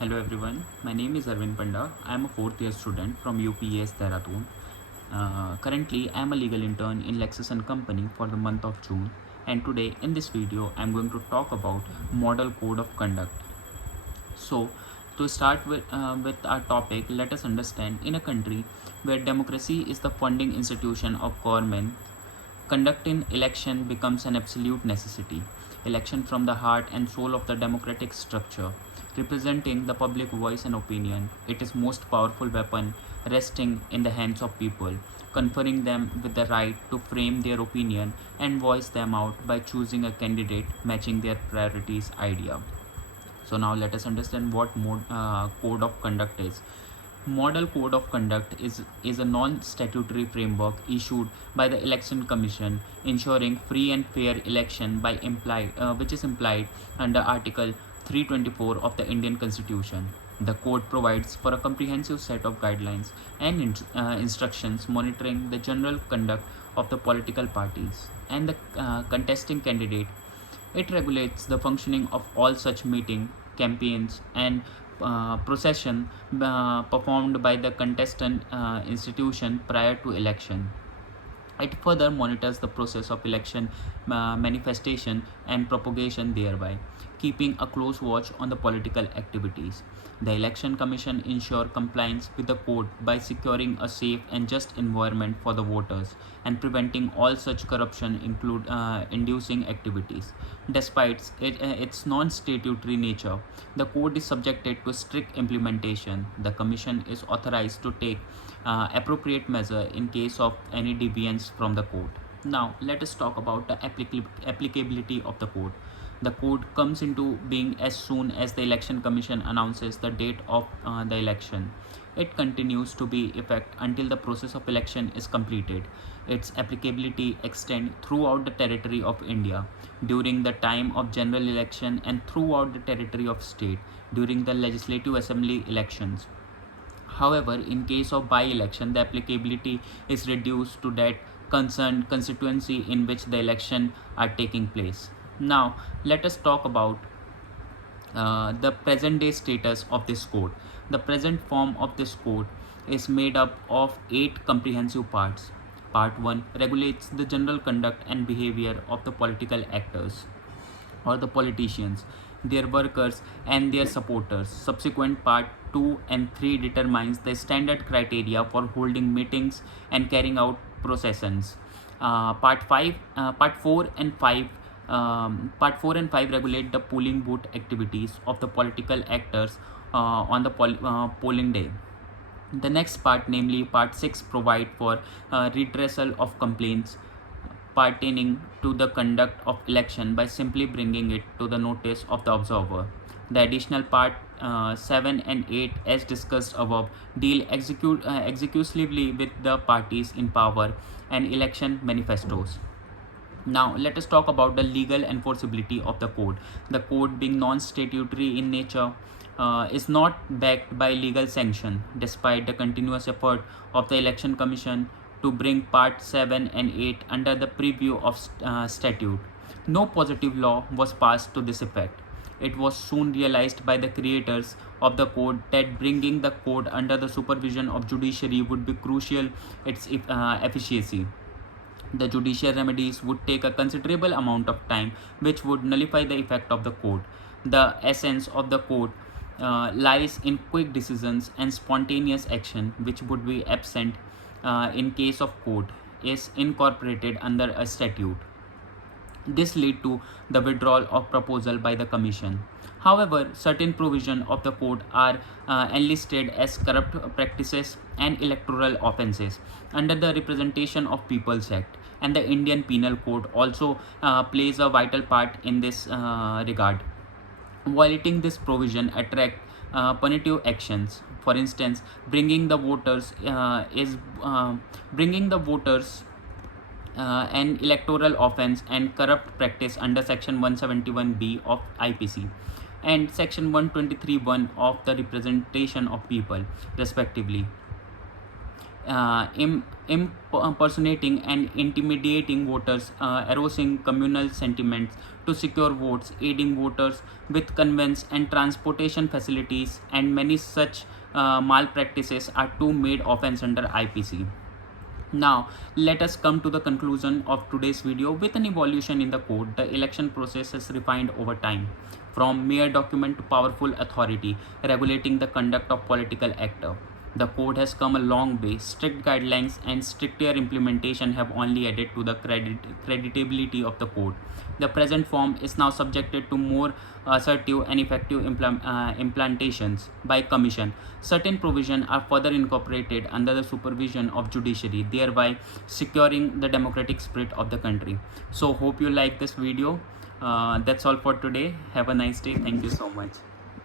Hello everyone, my name is Arvind Panda. I am a fourth year student from UPES Dehradun. Currently, I am a legal intern in Lexus and Company for the month of June. And today, in this video, I am going to talk about Model Code of Conduct. So, to start with our topic, let us understand in a country where democracy is the founding institution of government, conducting election becomes an absolute necessity. Election from the heart and soul of the democratic structure, representing the public voice and opinion. It is most powerful weapon resting in the hands of people, conferring them with the right to frame their opinion and voice them out by choosing a candidate matching their priorities idea. So now let us understand what code of conduct is. Model Code of Conduct is a non-statutory framework issued by the Election Commission ensuring free and fair election which is implied under Article 324 of the Indian Constitution. The code provides for a comprehensive set of guidelines and instructions monitoring the general conduct of the political parties and the contesting candidate. It regulates the functioning of all such meeting, campaigns, and procession performed by the contestant institution prior to election. It further monitors the process of election manifestation and propagation thereby, keeping a close watch on the political activities. The Election Commission ensure compliance with the code by securing a safe and just environment for the voters and preventing all such corruption include inducing activities. Despite its non-statutory nature, the code is subjected to strict implementation. The Commission is authorized to take appropriate measure in case of any deviance from the code. Now, let us talk about the applicability of the code. The code comes into being as soon as the Election Commission announces the date of the election. It continues to be effect until the process of election is completed. Its applicability extends throughout the territory of India during the time of general election and throughout the territory of state during the legislative assembly elections. However, in case of by-election, the applicability is reduced to that concerned constituency in which the election are taking place. Now, let us talk about the present day status of this code. The present form of this code is made up of 8 comprehensive parts. Part 1 regulates the general conduct and behavior of the political actors or the politicians, their workers, and their supporters. Subsequent part 2 and 3 determines the standard criteria for holding meetings and carrying out processions. Part 4 and 5 Part 4 and 5 regulate the polling booth activities of the political actors on the polling day. The next part, namely Part 6, provide for redressal of complaints pertaining to the conduct of election by simply bringing it to the notice of the observer. The additional part 7 and 8, as discussed above, deal exclusively with the parties in power and election manifestos. Now, let us talk about the legal enforceability of the code. The code, being non-statutory in nature, is not backed by legal sanction, despite the continuous effort of the Election Commission to bring Part 7 and 8 under the preview of statute. No positive law was passed to this effect. It was soon realized by the creators of the code that bringing the code under the supervision of judiciary would be crucial its efficacy. The judicial remedies would take a considerable amount of time, which would nullify the effect of the code. The essence of the code lies in quick decisions and spontaneous action, which would be absent in case of code is incorporated under a statute. This led to the withdrawal of proposal by the Commission. However, certain provisions of the code are enlisted as corrupt practices and electoral offences under the Representation of People's Act, and the Indian Penal Code also plays a vital part in this regard. Violating this provision attract punitive actions. For instance, bringing the voters an electoral offence and corrupt practice under Section 171B of IPC and Section 123(1) of the Representation of People, respectively. impersonating and intimidating voters, erasing communal sentiments to secure votes, aiding voters with conveyance and transportation facilities, and many such malpractices are too made offense under IPC. Now, let us come to the conclusion of today's video. With an evolution in the code, the election process has refined over time, from mere document to powerful authority regulating the conduct of political actor. The code has come a long way. Strict guidelines and stricter implementation have only added to the creditability of the code. The present form is now subjected to more assertive and effective implantations by Commission. Certain provisions are further incorporated under the supervision of judiciary, thereby securing the democratic spirit of the country. So hope you like this video. That's all for today. Have a nice day. Thank you so much.